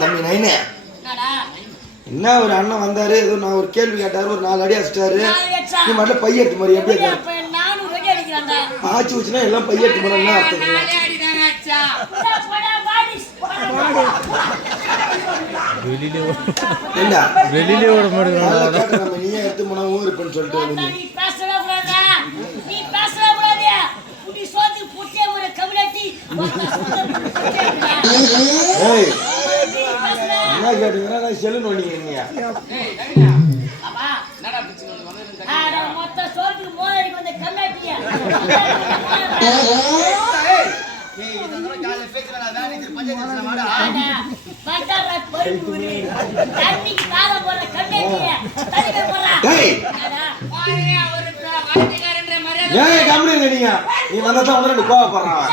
தம்பி நைனே என்ன ஒரு அண்ணன் வந்தாரு ஏதோ நான் ஒரு கேள்வி கேட்டாரு ஒரு 4 அடி அடிச்சிட்டாரு நீ மட்டும் பையெடுத்து மாதிரி எப்படி ஆச்சு வச்சுன்னா எல்லாம் பையெடுத்து போனா வெளியிலே ஓட மாட்டேங்க நம்ம நீயே எடுத்து போனா ஊருக்குன்னு சொல்லிட்டு வந்து என்ன கேட்டீங்கன்னா நான் செல்லு நோண்டிங்க நீ வந்தா தான் கோவப்படுறான்